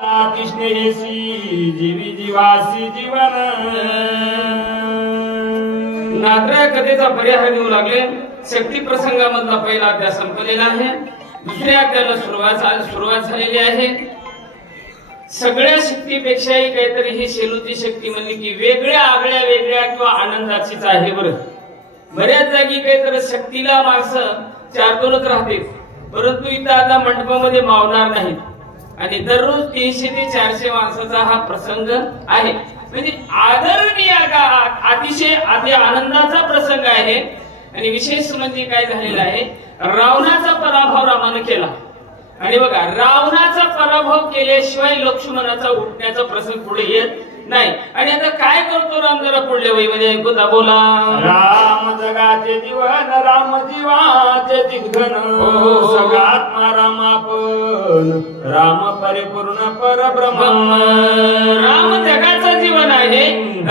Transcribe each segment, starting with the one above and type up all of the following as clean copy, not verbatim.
कृष्णेशी जीवी जीवासी जीवन नात्र्या कथेचा पर्याय देऊ लागले. शक्ती प्रसंगामधला पहिला अध्याय संपलेला आहे. दुसऱ्या अध्यायाला सुरुवात झालेली आहे. सगळ्या शक्तीपेक्षाही काहीतरी ही शेलूची शक्ती म्हणली की वेगळ्या आगळ्या वेगळ्या किंवा आनंदाचीच आहे. बऱ्याच जागी काहीतरी शक्तीला माणसं चारतोलत राहते, परंतु इथं आता मंडपामध्ये मावणार नाहीत आणि दररोज 300 ते 400 माणसाचा हा प्रसंग आहे. म्हणजे आदरणीय अतिशय आनंदाचा प्रसंग आहे. आणि विशेष म्हणजे काय झालेला आहे, रावणाचा पराभव रामाने केला. आणि बघा, रावणाचा पराभव केल्याशिवाय लक्ष्मणाचा उठण्याचा प्रसंग पुढे येत नाही. आणि आता काय करतो राम, जरा पुढल्या वहीमध्ये ऐकूता बोला. राम जगाचे जीवन, राम जीवाचे दिग्घन, सगात्मा राम आपण, राम परिपूर्ण परब्रह्म. राम जगाचा जीवन आहे,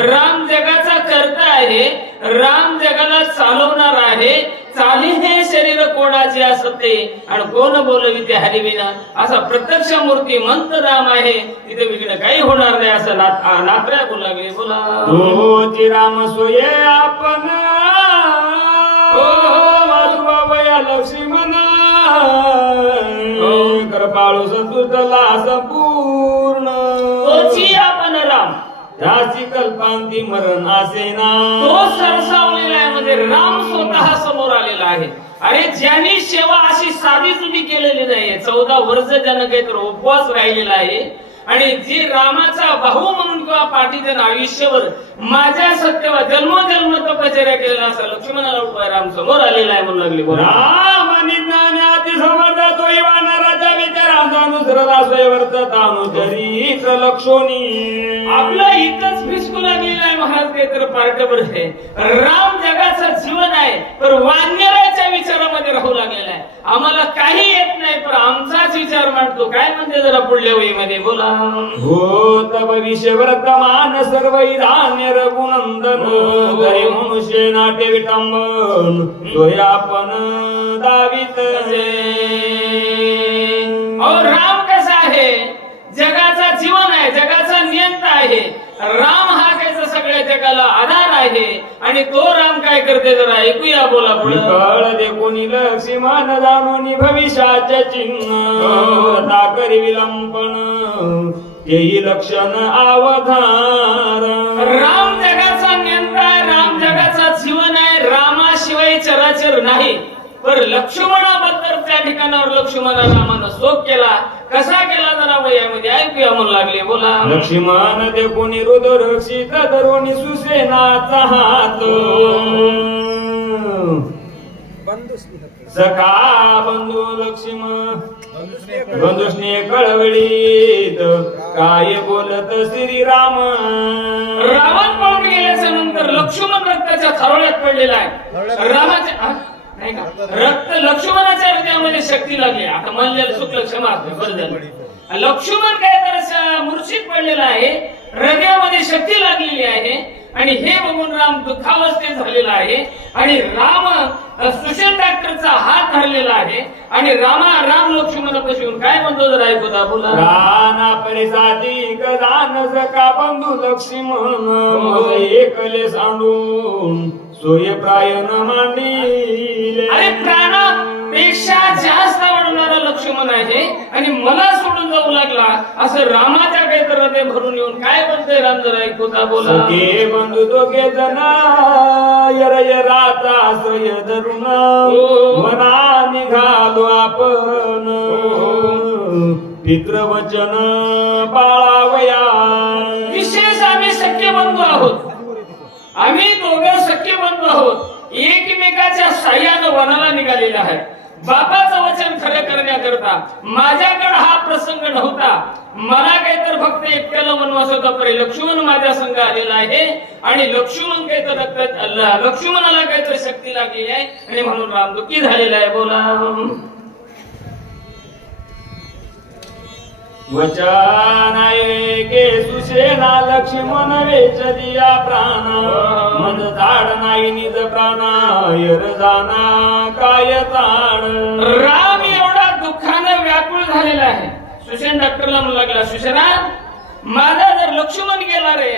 राम जगाचा कर्ता आहे, राम जगाला चालवणार आहे. चाली हे शरीर कोणाचे असते आणि कोण बोलवी ते हरिविना, असा प्रत्यक्ष मूर्ती मंत राम आहे. तिथे विघ्न काही होणार नाही असं नात्र्या बोलू लागले. बोला तोची राम सोये आपण, माझुबाबया लक्ष्मण, कृपाळू संतुष्टला संपूर्ण. तोची आपण राम, त्याची कल्पांती मरण असेना. तो सरसावलेला आहे. म्हणजे राम स्वतः समोर आलेला आहे. अरे ज्यांनी सेवा अशी साधी सुधी केलेली नाहीये, 14 वर्ष ज्यानं काहीतरी उपवास राहिलेला आहे आणि जे रामाचा भाऊ म्हणून किंवा पाठीजन आयुष्यभर माझ्या सत्यवा जन्मोजन्म तपश्चर्या केलेला असा लक्ष्मणाला उठवाय राम समोर आलेला आहे म्हणून लागले. राम निज्ञानाति समर्थ तोही वानराच्या विचारानुसरला स्वयवर्ततानुचरित लक्षोनी. आपलं इथंच फिसकू लागलेला आहे महाराज. काहीतरी पार्टबर आहे. राम जगाचा जीवन आहे, पण वानराच्या विचारामध्ये राहू लागलेला आहे. आम्हाला काही येत नाही, पण आमचाच विचार मांडतो. काय म्हणते जरा पुढल्या वहीमध्ये बोला. भूत भविष्य वर्तमान सर्व धान्य रघुनंदन, जरी मनुष्य नाट्य विटंबन, तोय आपण दावित. और राम कसा आहे, जगाचा जीवन आहे, जगाचा नियंता आहे. राम हा कायचा सगळ्या जगाला आधार आहे. आणि तो राम काय करते जरा ऐकूया. बोला पुढे. कळ दे कोणी लक्ष्मण जाणून भविष्याच्या चिन्ह, करी विलंबन तेही लक्षण अवधार. राम जगाचा नियंता, राम जगाचा जीवन आहे. रामाशिवाय चराचर नाही. पर लक्ष्मणाबद्दल त्या ठिकाणावर लक्ष्मणा रामानं शोक केला. कसा केला जरा वयामध्ये ऐकूया म्हणू लागले. बोला. लक्ष्मण दे कोणी रुद्रक्षित धरुणी सुसेनाचा हात, सखा बंधू लक्ष्मण बंधुष्णे कळवळीत, काय बोलत श्रीराम. रावण पळून गेल्याच्या नंतर लक्ष्मण रक्ताच्या थरोळ्यात पडलेला आहे. रामाच्या नाही का, रक्त लक्ष्मणाच्या हृदयामध्ये शक्ती लागली. आता म्हणलेलं शुक्ल क्षमा बदल. लक्ष्मण काय तर मूर्छित पडलेला आहे, हृदयामध्ये शक्ती लागलेली आहे. आणि हे बघून राम दुःखावस्थेत झालेला आहे. आणि राम सुषेण डॉक्टरचा हात धरलेला आहे. आणि राम लक्ष्मणापाशी काय म्हणतो जर ऐकूता बोला. राना परिसादी गदान सखा बंधू लक्ष्मण, एकले सांडून सोय प्रायन मांडीले. अरे प्राणापेक्षा जास्त आवडणारा लक्ष्मण आहे आणि मला सोडून जाऊ लागला असं रामाच्या काही तर ते भरून येऊन काय बोलतोय राम जरा ऐकूता बोला. सखे बंधू दोघे जण यरयराचा आश्रय धरून मना निघालो आपण, पितृवचन पाळावया. विशेष आम्ही सख्य बंधू आहोत. आम्ही दोघं सख्य बंधू आहोत. एकमेकाच्या साह्यानं वनाला निघालेला आहे. बापाचं वचन खरं करण्याकरता माझ्याकडे हा प्रसंग नव्हता. मला काहीतर फक्त एकट्याला वनवास होता, पर लक्ष्मण माझ्या संघ आलेला आहे. आणि लक्ष्मण काहीतर लक्ष्मणाला काहीतरी शक्ती लागली आहे आणि म्हणून राम दुःखी झालेला आहे. बोला. वचन ऐके सुसेना लक्ष्मण वेचदिया प्राण, मन झाड नाही निज प्राणा यर जाना काय ताण. राम एवढा दुःखाने व्याकुळ झालेला आहे. सुषेण डॉक्टरला म्हणू लागला, सुषेणा माझा जर लक्ष्मण गेला रे,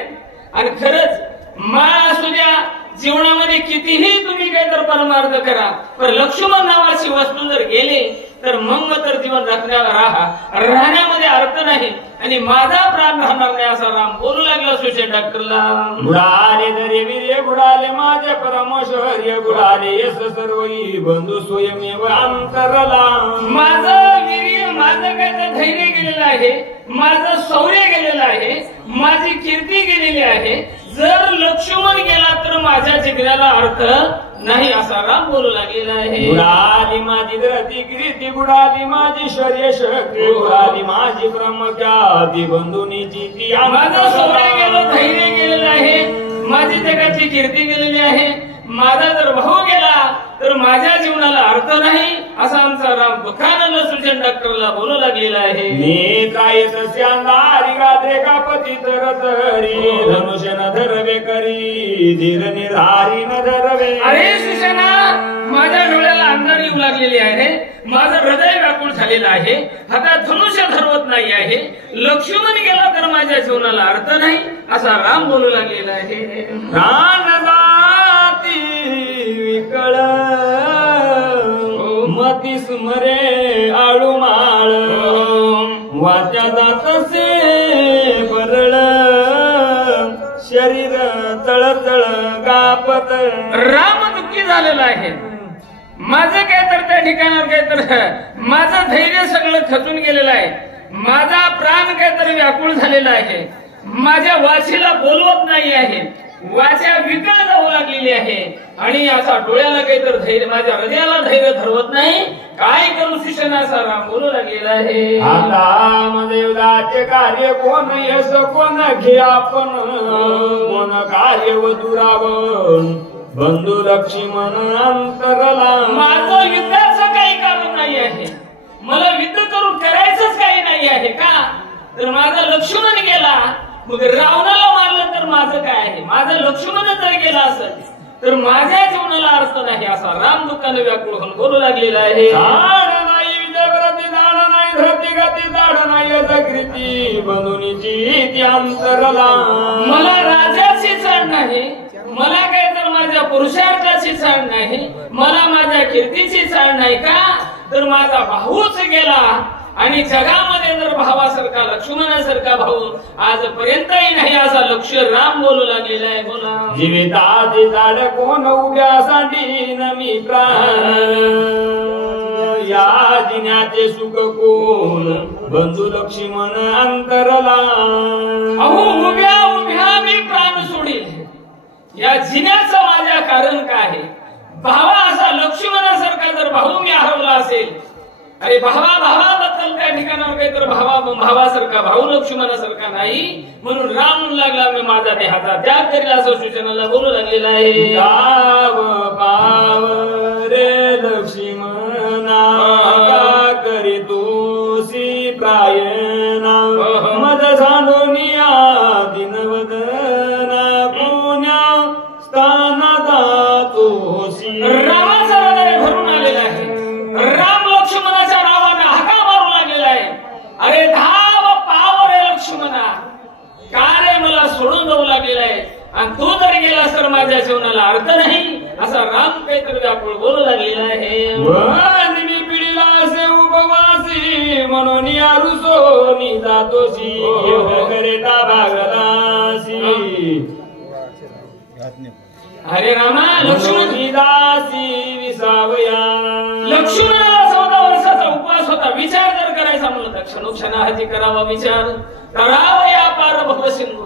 आणि खरंच मा असू द्या जीवनामध्ये कितीही तुम्ही काही तर परमार्थ करा, पण लक्ष्मण नावाची वस्तू जर गेले तर मग तर जीवन राहण्यामध्ये अर्थ नाही आणि माझा प्राण राहणार नाही असा राम बोलू लागला सुषेण डॉक्टरला. बुडाले दरे वीर्य बुडाले माझे परमेश्वर बुडाले यश सर्वई बंधू स्वयमेव अंतरला. माझं वीर्य माझं काय तर धैर्य गेलेलं आहे, माझं शौर्य गेलेलं आहे, माझी कीर्ती गेलेली आहे. जर लक्ष्मण गेला तर माझ्या जगण्याला अर्थ नाही असा राम बोलू लागलेला आहे. बुडाली माझी धरती कीर्ती बुडाली माझी शौर्य शक्ती बुडाली माझी ब्रह्मख्याती बंधुनीची ती. माझं शौर्य गेलं, धैर्य गेलेलं आहे, माझी जगाची कीर्ती गेलेली आहे. माझा जर भाऊ गेला तर माझ्या जीवनाला अर्थ नाही असा आमचा राम दुःखानं सुषेण डॉक्टरला बोलू लागलेला आहे. नेत्रायत स्यांदारी गात्रे कापती तरतरी धनुष्य न धरवे करी धीर निर्हारी न धरवे. अरे सुषेणा माझ्या डोळ्याला अंधार येऊ लागलेली आहे, माझं हृदय व्याकुळ झालेलं आहे, हातात धनुष्य धरवत नाही आहे. लक्ष्मण गेला तर माझ्या जीवनाला अर्थ नाही असा राम बोलू लागलेला आहे. प्राण जाती विकळ मती स्मरे आळूमाळ वाचा जातसे परळ शरीर तळतळ गापत. राम दुःखी झालेला आहे. माझं काय तर त्या ठिकाणावर काय तर माझं धैर्य सगळं खचून गेलेलं आहे, माझा प्राण काय तर व्याकुळ झालेला आहे, माझ्या वाचीला बोलवत नाही आहे, वाचा विकळ जाऊ लागलेली आहे आणि असा डोळ्याला काही तर धैर्य, माझ्या हृदयाला धैर्य धरवत नाही. काय करू सुषेण असा राम बोलू लागलेला आहे. आता देवदाचे कार्य कोण यश कोण घे आपण कोण कार्य वधुरावण बंधू लक्ष्मण अंतरला. माझं युद्धाचं काही कारण नाही आहे, मला युद्ध करून करायचंच काही नाही आहे का? तर माझा लक्ष्मण गेला, मग रावणाला मारलं तर माझं काय आहे? माझं लक्ष्मण जर गेला असेल तर माझ्या जीवनाला अर्थ नाही असा राम दुःखाने व्याकुळ होऊन बोलू लागलेला आहे. झाड नाही विजयव्रती झाड नाही धरती गती झाड नाही कृती बंधुनीची ती अंतरला. मला राजाची चाड नाही, मला काय तर माझ्या पुरुषार्थाची चाड नाही, मला माझ्या कीर्तीची चाड नाही का? तर माझा भाऊच गेला आणि जगामध्ये जर भावासारखा लक्ष्मणासारखा भाऊ आजपर्यंतही नाही असा लक्ष राम बोलू लागलेला आहे. बोला जीविताचे झाड कोण उभ्या साठी मी प्राण या जिन्याचे सुख कोण बंधू लक्ष्मण अंतरला. अहो उभ्या उभ्या मी प्राण सोडील, या जिन्याचं माझ्या कारण काय आहे? भावा असा लक्ष्मणासारखा जर भाऊ मी हरवला असेल, अरे भावाबद्दल त्या ठिकाणावर काही तर भावासारखा भाऊ लक्ष्मणासारखा नाही, म्हणून राम म्हणू लागला मी माझा देहाचा त्याग करेल असं सूचनाला बोलू लागलेला आहे. गाव पाव रे लक्ष्मणा करी तुसी प्रायना मद झांडोनिया दिनवदना पुण्या स्थाना दातोसी. रामाचा हृदय भरून आलेला आहे. राम लक्ष्मणाच्या नावाने हाका मारू लागलेला आहे. अरे धाव पाव रे लक्ष्मणा, का रे मला सोडून जाऊ लागलेला आहे आणि तू जर गेलास तर माझ्या जीवनाला अर्थ नाही असा राम काहीतरी व्याकुळ बोलू लागलेला आहे. मी पिढीला असे उपवासी म्हणून आरुसोनी जातोशी करेता भागदासी. अरे रामा लक्ष्मण दासी विसावया. लक्ष्मणाला 14 वर्षाचा उपवास होता. विचार जर करायचा म्हणलं तर क्षणोक्षणाची करावा विचार, करावा या पार भवसिंधू.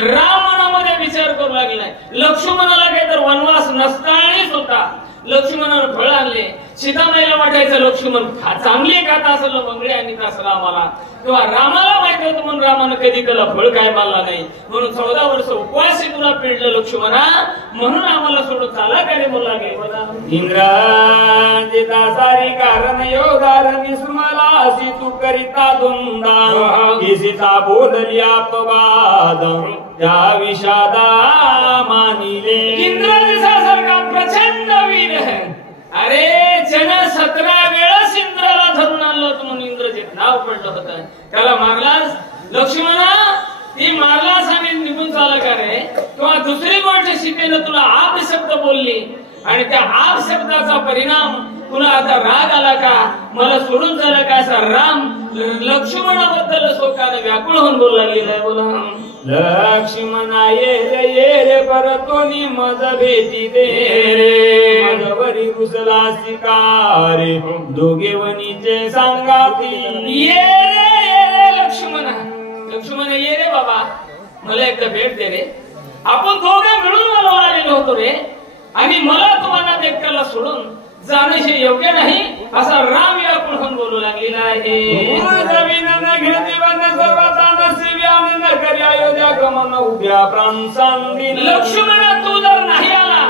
राम मनामध्ये विचार करू लागलाय. लक्ष्मणाला काही तर वनवास नसतानीच होता. लक्ष्मणानं फळ आणले. सीतामाईला वाटायचं लक्ष्मण चांगली खात असेल बंगडी आणि असेल आम्हाला, किंवा रामाला माहित होतं म्हणून रामानं कधी त्याला फळ काय मानला नाही. म्हणून 14 वर्ष उपवासी तुला पिडलं लक्ष्मणा, म्हणून आम्हाला सोडून चाला काय बोलला गे बघा. इंद्राजिता सारी कारण योगारणी सुमलासी तू करिता धुंदा ही सीता बोलली अपवाद त्या विषादा मानिले. इंद्राजिसासारखा प्रचंड वीर आहे. अरे जन 17 वेळेस इंद्राला सीतेला धरून आणलं होतं म्हणून इंद्रजित नाव पडलं होतं. त्याला मारलास लक्ष्मणा, ती मारलास आणि निघून चालला का रे? किंवा दुसरी गोष्ट सीतेनं तुला आप शब्द बोलली आणि त्या आप शब्दाचा परिणाम तुला आता राग आला का, मला सोडून झाला का, असा राम लक्ष्मणाबद्दल शोकाने व्याकुळ होऊन बोलू लागलेला आहे. बोला लक्ष्मणा ये रे परतोनी मज भेटी दे रे, मजवरी रुसला शिकारे दोघे वनीचे सांगाती. ये रे लक्ष्मणा, लक्ष्मण ये रे बाबा, मला एकदा भेट दे रे. आपण दोघे मिळून मला आलेलो होतो रे, आणि मला तुम्हाला एकट्याला सोडून जाणे हे योग्य नाही, असा राम व्याकुळ होऊन बोलू लागलेला आहे. उभ्या प्राण सांगी लक्ष्मणा, तू जर नाही आला,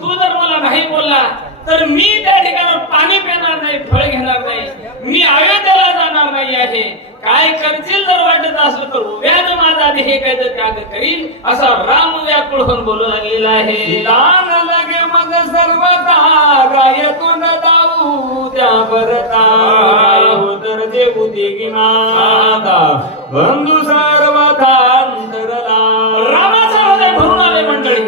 तू जर मला नाही बोलला तर मी त्या ठिकाणावर पाणी पिणार नाही, फळ घेणार नाही, मी अयोध्येला जाणार नाही आहे. काय करशील जर वाटत असलं तर उभ्यानं माझा हे काय तर त्याग करील, असा राम व्याकुळ होऊन बोलू लागलेला आहे. दान लगे मग सर्वता गाय तोंड दाऊ त्या भरता उतर देऊ दिगी माता बंधू सर्वथा अंतरला. रामाचा हृदय भरून आले मंडळी.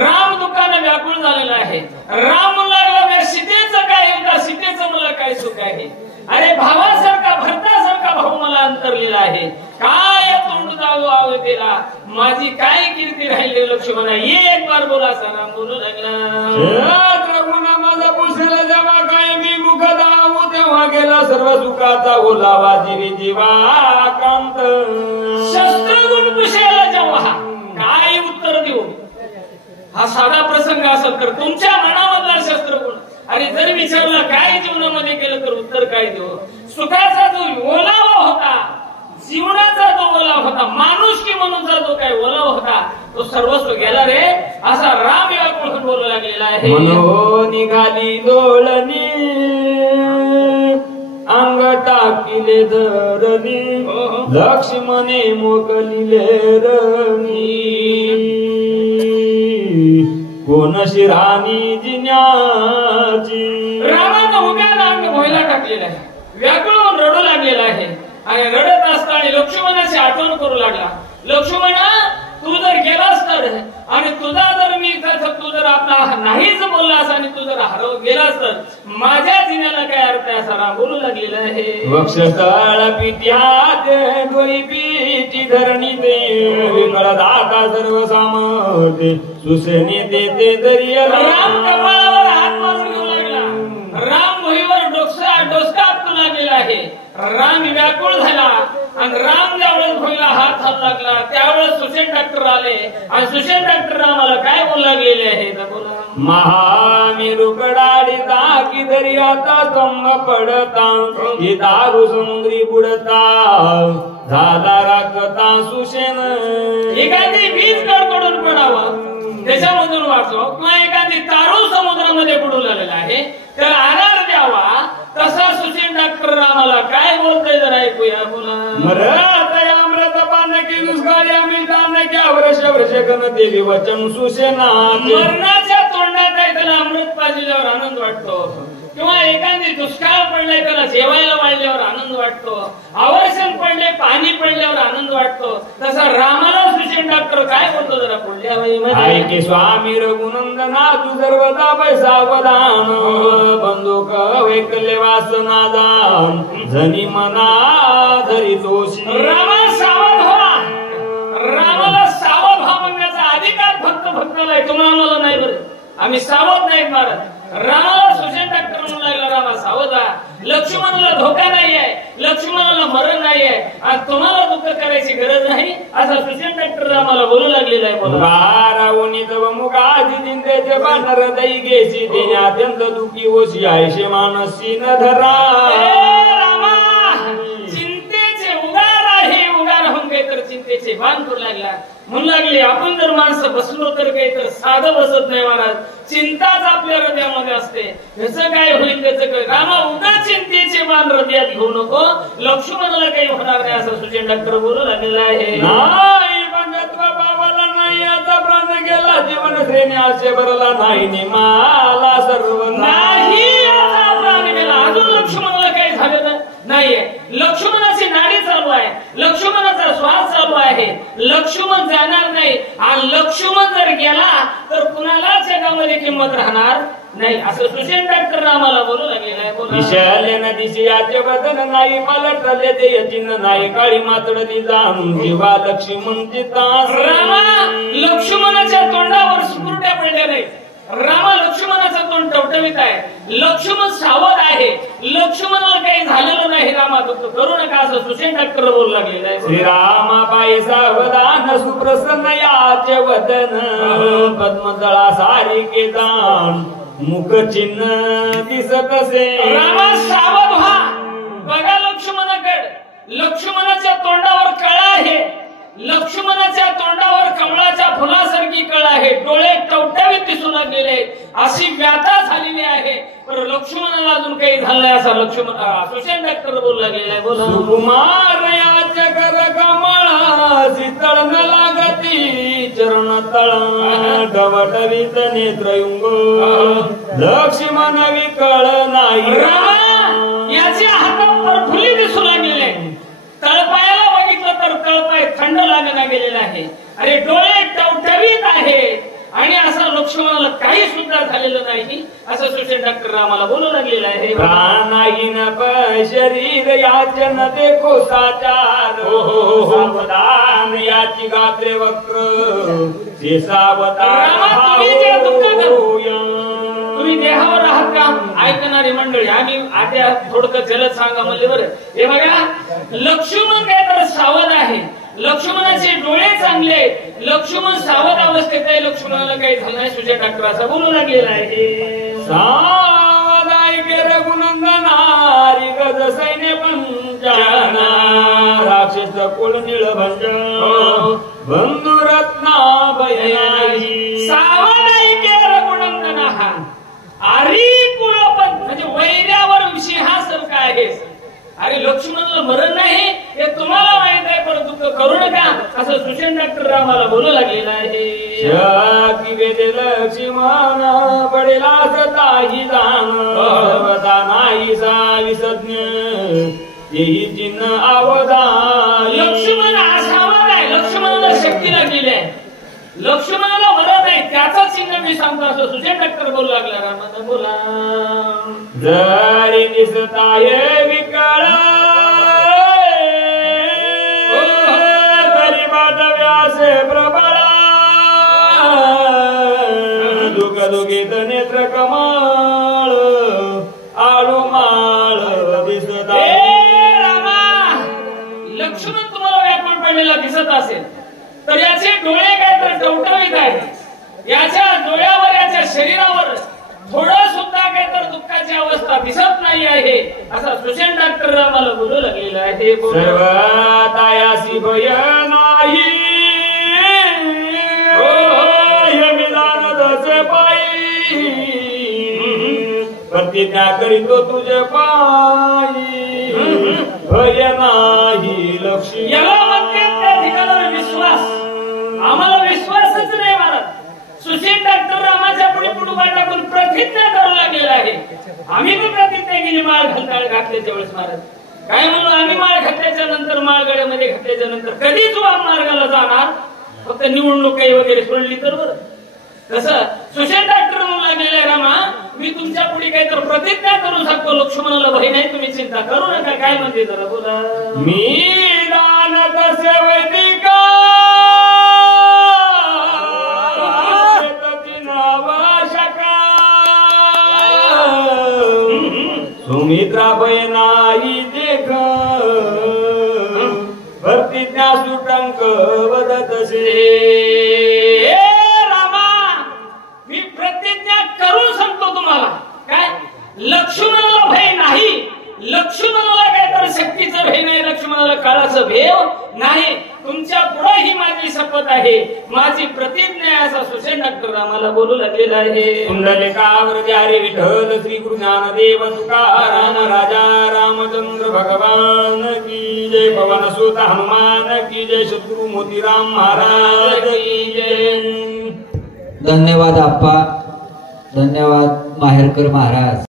राम दुःखाने व्याकुळ झालेला आहे. राम लागला सीतेचं काय का सीतेचं मला काय सुख आहे. अरे भावासारखा भरतासारखा भाऊ मला अंतरलेला आहे. काय तोंड जाऊ अयोध्येला, माझी काय कीर्ती राहिली लक्ष्मणा, ये एक बार बोला. असा राम बोलू लागला. माझा पुरुषाला जेव्हा काय मी मुख दाऊ तेव्हा गेला सर्व सुखाचा ओलावा जीवी जीवाकांत. शस्त्रगुण पुषायला जेव्हा काय उत्तर देऊ, हा साधा प्रसंग असेल तर तुमच्या मनामधला शस्त्रगुण. आणि जर विचारलं काय जीवनामध्ये केलं तर उत्तर काय देऊ. सुखाचा जो ओलावा होता, जीवनाचा जो ओलावा होता, माणुसकी म्हणूनचा जो काय ओलावा होता, तो सर्वस्व गेला रे, असा राम व्याकुळ बोलू लागलेला आहे. मनो निघाली डोळणी अंग टाकिले धरणी लक्ष्मणे मोकलिले रणी कोण शिराणी जिन्याची. रामानं उभ्यानं अंग भोयला टाकलेला आहे, व्याकुळ होऊन रडू लागलेला आहे. आणि रडत असताना लक्ष्मणाची आठवण करू लागला. लक्ष्मणा, तू जर गेलास तर आणि तुझा जर मी तू जर आपला नाहीच बोललास आणि तू जर हरव गेलास तर माझ्या जिन्याला काय अर्थ आहे, असा राम बोलू लागलेला आहे. वक्षस्थळ पित्यात डोई पीठी धरणी दे विकळ दाता सर्व सामर्थ्य सुसेने देते दर्या. राम कपाळावर हात मारून घेऊ लागला. राम भुईवर डोसका आपटू लागलेला आहे. राम व्याकुळ झाला आणि राम ज्यावेळेस भुईला हात हात लागला त्यावेळेस सुसेन डॉक्टर आले आणि सुसेन डॉक्टर रामाला काय बोलू लागलेले आहे. महामेरू कडाडीता की दर्याचा स्तंभ पडता ही दारू समुद्री बुडता झाला राखता सुसेन. एखादी वीज कडकडून पडावं त्याच्यामधून वाचो किंवा एखादी तारू समुद्रामध्ये बुडून आलेला आहे तर आधार द्यावा, तसा सुसेन डॉक्टर रामाला काय बोलतोय जरा ऐकूया. बोला. अमृत पान की दुष्काळी आम्ही दान घ्या वर्ष वर्ष कन देवी वचन सुसेना. मरणाच्या तोंडात आहे त्याला अमृत पाजल्यावर आनंद वाटतो, किंवा एखादी दुष्काळ पडलाय त्याला जेवायला वाढल्यावर आनंद वाटतो, आवर्षण पडले पाणी पडल्यावर आनंद वाटतो, तसा रामाला सुसेन डॉक्टर काय बोलतो जरा पुढल्या वेळी. की स्वामी रघुनंदना तू सर्वदा सावधान बंदूक वैकल्य वासना जाण जनी मना धरी दोषी. रामा सावध व्हा. रामाला सावध व्हा म्हणण्याचा अधिकार फक्त भक्ताला आहे, तुम्हाला नाही. बरं आम्ही सावध नाही महाराज. रामाला सुसेन डॉक्टर म्हणून लागला रामा सावध व्हा. लक्ष्मणाला धोका नाही आहे, लक्ष्मणाला मरण नाही आहे आणि तुम्हाला दुःख करायची गरज नाही, असा सुसेन डॉक्टर रामाला बोलू लागलेला आहे. मुखाजी जिंदेचे बांधर दही घेशी तिने अत्यंत दुःखी होशी आयशे मानसी न धरा. चिंतेचे उगार आहे, उगार होऊन काहीतर चिंतेचे बाण करू लागला. म्हणू लागले आपण जर माणसं बसलो तर काही तर साधं बसत नाही महाराज, चिंताच आपल्या हृदयामध्ये असते. त्याचं काय होईल त्याचं काय. रामा उगा चिंतेचे बाण हृदयात घेऊ नको, लक्ष्मणाला काही होणार नाही असं सुसेन डॉक्टर बोलू लागलेला आहे. नाही बंधत्व बाबाला नाही आता प्राण गेला जीवन श्रेणी आशे भरला नाही मला सर्व नाही आता प्राण गेला. अजून लक्ष्मणाला काही झालं नाहीये. लक्ष्मणाची नाडी चालू आहे, लक्ष्मणाचा श्वास चालू आहे. लक्ष्मण जाणार नाही, आणि लक्ष्मण जर गेला तर कुणालाच जगामध्ये किंमत राहणार नाही, असं सुशील डॉक्टर रामाला बोलू लागलेलं आहे. विशाल्य नदीची याचे वदन नाही, पलटले ते यतीन नाही, काळी मातडती जाणून जीवा लक्ष्मण चित्तास. रामा लक्ष्मणाच्या तोंडावर सुकुरट्या पडल्या नाही. रामा लक्ष्मणाचं तोंड टवटवीत आहे, लक्ष्मण सावध आहे, लक्ष्मणाला काही झालेलं नाही. रामा दुःख करू नका, असं सुशील डॉक्टर बोलू लागलेलं आहे. श्रीरामा पाय सावधान सुप्रसन्न याचे वदन, पद्मदळा सारिके दान मुख चिन्ह दिसत असे. रामा सावध व्हा, बघा लक्ष्मणाकडे. लक्ष्मणाच्या तोंडावर कळा आहे, लक्ष्मणाच्या तोंडावर कमळाच्या फुलासारखी कळा आहे, डोळे टवटवीत दिसू लागलेले, अशी व्याथा झालेली आहे. पण लक्ष्मणाला अजून काही झालं नाही, असा लक्ष्मण सुशील डॉक्टर बोलू लागलेला आहे. बोला. सुकुमार याचे कर कमळा शीतळ न लागती, चरण तळ टवटवीत नेत्रयुंग, लक्ष्मण विकळ नाही. याच्या हातावर फुली दिसू लागलेले, तळपायाला बघितलं तर तळपाय थंड लागणं गेलेला आहे. अरे डोळे टवटवीत आहे, आणि असं लक्ष्मणाला काही सुद्धा झालेलं नाही, असं सुशील डॉक्टर रामाला बोलू लागलेलं आहे. प्राणाहीन शरीर याचे न देखो साचार, सावधान याची गात्रे वक्र ते सावधान. तुम्ही देहावर आहात का ऐकणारी मंडळी? आम्ही आता थोडं जलद सांगा म्हणले बरं. हे बघा, लक्ष्मण काय तर सावध आहे, लक्ष्मणाचे डोळे चांगले, लक्ष्मण सावध अवस्थेत आहे, लक्ष्मणाला काही झालं नाही, सुशील डॉक्टर असं बोलू लागलेला आहे. सावध ऐके रघुनंदनारी गज सैन्य पंचाना, राक्षस कुळ निळभंज बंधुरत्ना बयनाई. सावध ऐके रघुनंदना, आरी कुळपण म्हणजे वैर्यावर सिंहासारखं आहे. अरे लक्ष्मणाला मरण नाही हे तुम्हाला माहित आहे, पण दुःख करू नका, असं सुशील डॉक्टर रामाला बोलू लागलेलं आहे. शकी वेदे लक्ष्मण पडेला सताही जाण, नाही साविसज्ञ येही चिन्ह अवधान. लक्ष्मण असावध आहे, लक्ष्मणाला शक्ती लागलेली आहे, लक्ष्मणाला मरण आहे, त्याचा चिन्ह मी सांगतो, असं सुशील डॉक्टर बोलू लागला. रामाला बोला. जरी दिसताय विकळ तरी बाट व्यासे प्रबळ, दुःख दुखित नेत्र कमाळ आळू माळ दिसत आहे. रामा लक्ष्मण तुम्हाला व्याकुळ पडलेला दिसत असेल तर याचे डोळे काय तर टवटवीत आहेत, याच्या डोळ्यावर याच्या शरीरावर थोडं सुद्धा काही तर दुःखाची अवस्था दिसत नाही आहे, असा सुशील डॉक्टर रामाला बोलू लागलेला आहे. सर्वतायासी भय नाही, विधान दसे पायी प्रतिज्ञा करीतो तुझे पायी, भय नाही लक्ष्मी. याला म्हणते त्या ठिकाणावर विश्वास, आम्हाला विश्वासच नाही महाराज. सुशील डॉक्टर रामाच्या पुढे पुढे टाकून प्रतिज्ञा करू लागलेला आहे. आम्ही पण प्रतिज्ञा केली माळ घातल्याच्या वेळेस महाराज. काय म्हणलो, आम्ही माळ घातल्याच्या नंतर माळगड्यामध्ये घातल्याच्या नंतर कधीच मार्गाला जाणार, फक्त निवडणूक काही वगैरे सोडली तर बरं. तसं सुशील डॉक्टर म्हणू लागलेला आहे, रामा मी तुमच्या पुढे काही तर प्रतिज्ञा करू शकतो, लक्ष्मणाला भय नाही, तुम्ही चिंता करू नका. काय म्हणते जरा बोला. मी दान तसे वैदिका सुमित्रा भय नाही देख, प्रतिज्ञा सुटंक वदतसे. रामा मी प्रतिज्ञा करू सांगतो तुम्हाला, काय लक्ष्मणाला भय नाही, लक्ष्मणाला काय तर शक्तीचं भय नाही, लक्ष्मणाला काळाचं भेव नाही. तुमच्या पुढे ही माझी शपथ आहे, माझी प्रतिज्ञा आहे, असा सुशील डॉक्टर रामाला बोलू लागलेला आहे. कुंडलिकावर जारी विठ्ठल श्री गुरु ज्ञानदेव तुकाराम राजा रामचंद्र भगवान की जय, पवन सुत हनुमान की जय, सद्गुरु मोतीराम महाराज की जय. धन्यवाद आप्पा, धन्यवाद माहेरकर महाराज.